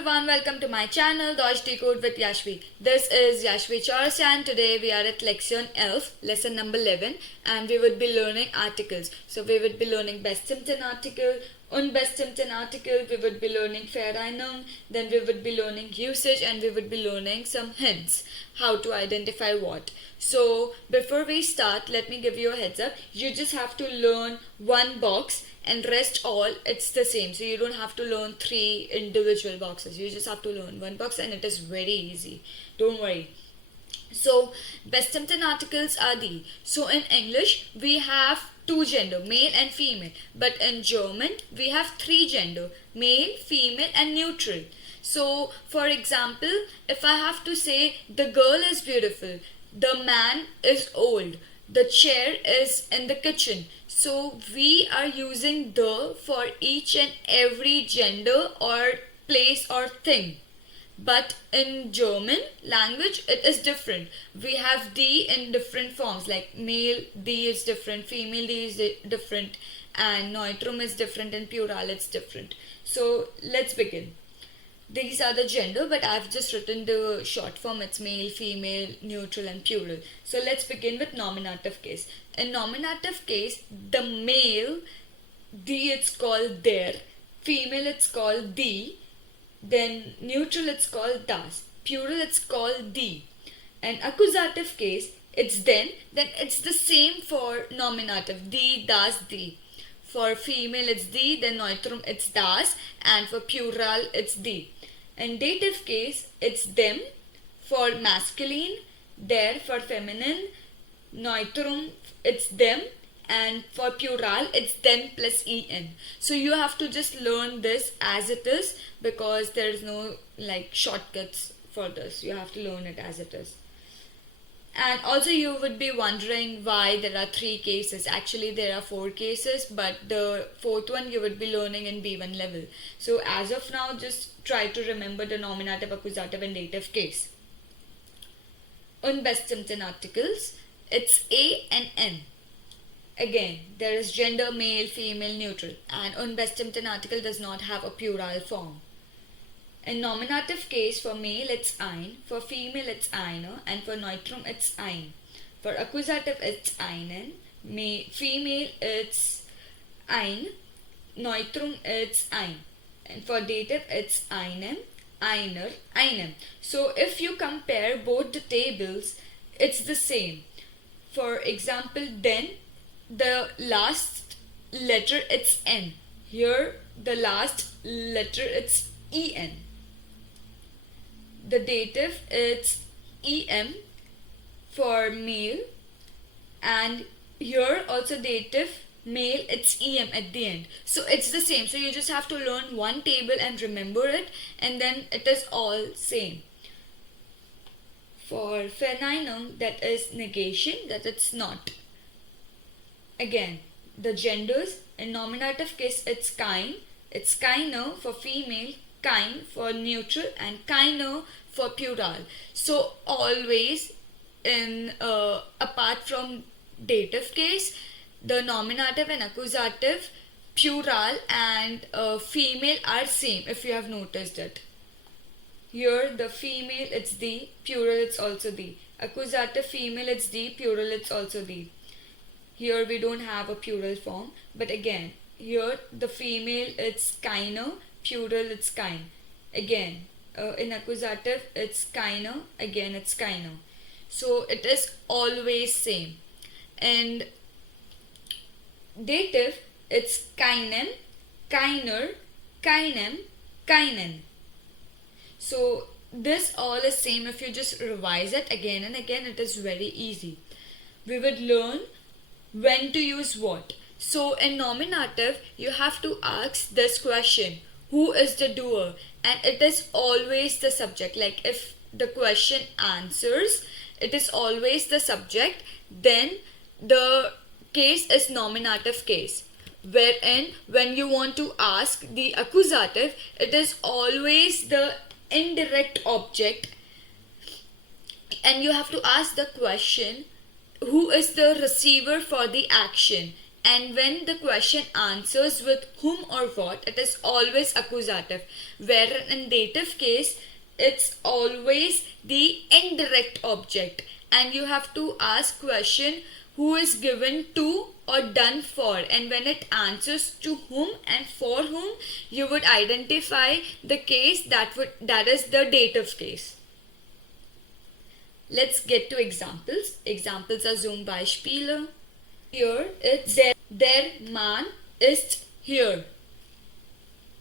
everyone, welcome to my channel deutschdecodewithyashvi. This is Yashvi Chorus and today we are at Lektion 11, lesson number 11, and we would be learning articles. So we would be learning bestimmten Artikel, unbestimmten Artikel, we would be learning Vereinung, then we would be learning usage, and we would be learning some hints how to identify what. So before we start, let me give you a heads up. You just have to learn one box and rest all it's the same, so you don't have to learn 3 individual boxes. You just have to learn one box and it is very easy, don't worry. So bestimmten articles are the, so in English we have 2 gender, male and female, but in German we have 3 gender, male, female and neutral. So for example, if I have to say the girl is beautiful, the man is old, the chair is in the kitchen, so we are using the for each and every gender or place or thing. But in German language it is different. We have the in different forms, like male the is different, female the is different, and neutrum is different, and plural it's different. So let's begin. These are the gender, but I've just written the short form. It's male, female, neutral and plural. So let's begin with nominative case. In nominative case, the male, the it's called der, female it's called die, then neutral it's called das, plural it's called die. And accusative case, it's then it's the same for nominative, die, das, die. For female it's die, then neutrum it's das, and for plural it's die. In dative case, it's them for masculine, der for feminine, neutrum it's them, and for plural it's them plus en. So you have to just learn this as it is, because there is no like shortcuts for this. You have to learn it as it is. And also you would be wondering why there are 3 cases. Actually there are 4 cases, but the 4th one you would be learning in B1 level. So as of now, just try to remember the nominative, accusative and dative case. Unbestimmten articles, it's A and N. Again, there is gender, male, female, neutral, and unbestimmten article does not have a plural form. In nominative case, for male it's ein, for female it's eine, and for neutrum it's ein. For accusative it's einen, female it's ein, neutrum it's ein. And for dative it's einem, einer, einem. So if you compare both the tables, it's the same. For example, then the last letter it's N. Here the last letter it's en. The dative it's em for male, and here also dative male it's em at the end. So it's the same. So you just have to learn one table and remember it, and then it is all same. For Verneinung, that is negation, that it's not. Again, the genders, in nominative case it's kein, it's keine for female, kein for neutral, and keine for plural. So always in apart from dative case, the nominative and accusative, plural and female are same, if you have noticed it. Here the female it's the, plural it's also the. Accusative female it's the, plural it's also the. Here we don't have a plural form, but again here the female it's keine, plural it's kein. Again in accusative it's keine, again it's keine. So it is always same. And dative it's keinen, keiner, keinem, keinen. So this all is same. If you just revise it again and again, it is very easy. We would learn when to use what. So in nominative you have to ask this question, who is the doer, and it is always the subject. Like if the question answers, it is always the subject, then the case is nominative case. Wherein when you want to ask the accusative, it is always the indirect object, and you have to ask the question, who is the receiver for the action, and when the question answers with whom or what, it is always accusative, where in dative case it's always the indirect object, and you have to ask question who is given to or done for, and when it answers to whom and for whom, you would identify the case that is the dative case. Let's get to examples. Examples are zum Beispiele. Here it's der Mann ist hier.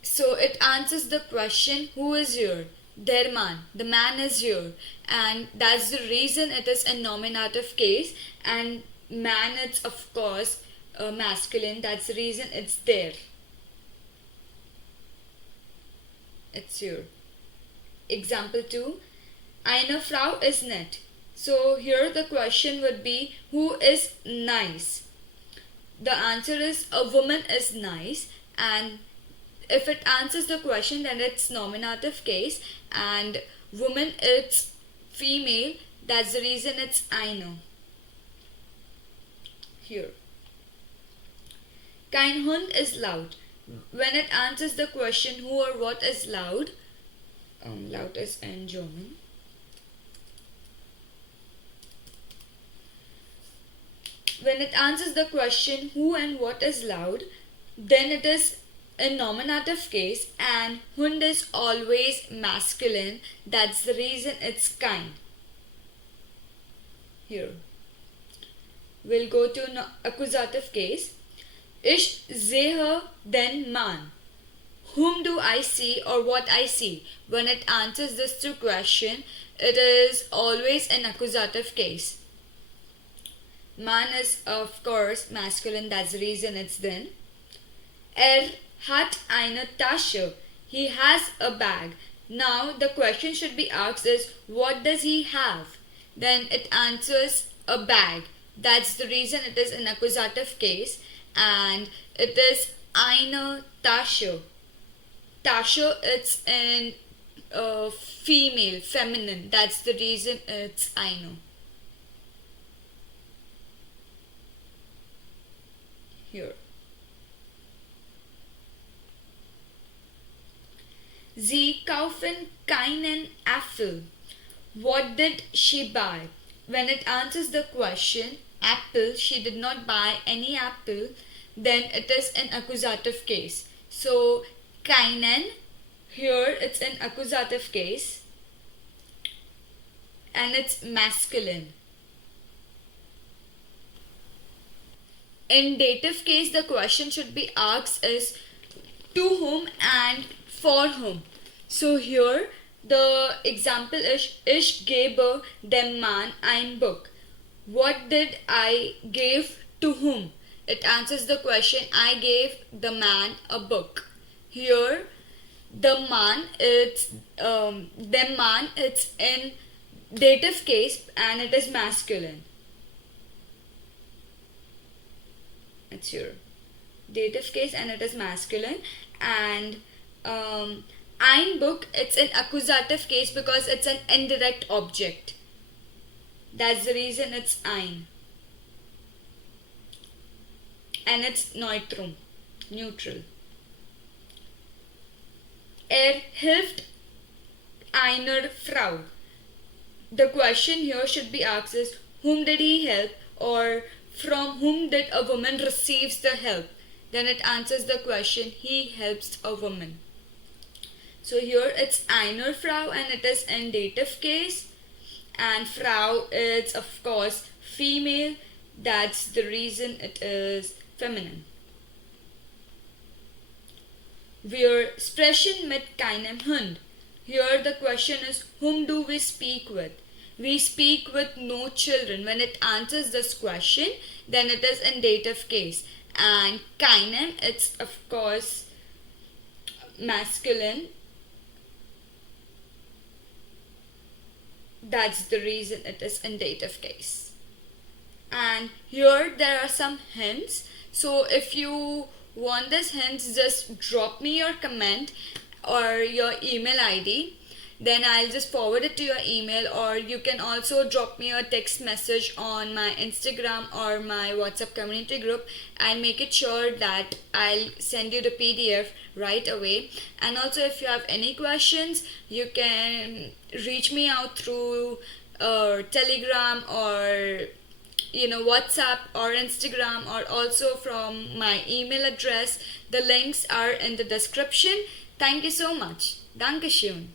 So it answers the question who is here. Der Mann, the man is here, and that's the reason it is a nominative case, and man it's of course masculine, that's the reason it's there. It's here. Example 2. Eine Frau ist nett. So here the question would be who is nice. The answer is a woman is nice, and if it answers the question then it's nominative case, and woman it's female, that's the reason it's eine. Here. Kein Hund ist laut. When it answers the question who or what is loud, loud is in German. When it answers the question who and what is loud, then it is a nominative case, and Hund is always masculine, that's the reason it's kein. Here. We'll go to accusative case. Ich sehe den Mann. Whom do I see or what I see? When it answers this two question, it is always an accusative case. Man is of course masculine, that's the reason it's then. Hat eine Tasche. He has a bag. Now the question should be asked is what does he have? Then it answers a bag. That's the reason it is an accusative case, and it is eine Tasche. Tasche it's in female, feminine. That's the reason it's eine. Here. Sie kaufen keinen Apfel. What did she buy? When it answers the question apple, she did not buy any apple, then it is an accusative case. So keinen, here it's an accusative case, and it's masculine. In dative case, the question should be asked is to whom and for whom. So here the example is ich gebe dem Mann ein Buch. What did I give to whom? It answers the question I gave the man a book. Here the man it's dem Mann it's in dative case and it is masculine. It's here. Dative case and it is masculine, and ein Buch it's an accusative case because it's an indirect object. That's the reason it's ein. And it's neutrum, neutral. Hilft einer Frau. The question here should be asked is whom did he help, or from whom did a woman receives the help? Then it answers the question he helps a woman. So here it's einer Frau and it is in dative case, and Frau is of course female, that's the reason it is feminine. Wir sprechen mit keinem Hund. Here the question is whom do we speak with? We speak with no children. When it answers this question, then it is in dative case, and keinem it's of course masculine. That's the reason it is in dative case. And here there are some hints. So if you want this hints, just drop me your comment or your email ID. then I'll just forward it to your email, or you can also drop me a text message on my Instagram or my WhatsApp community group. I'll make it sure that I'll send you the PDF right away. And also, if you have any questions, you can reach me out through Telegram or WhatsApp or Instagram, or also from my email address. The links are in the description. Thank you so much. Dankeschön.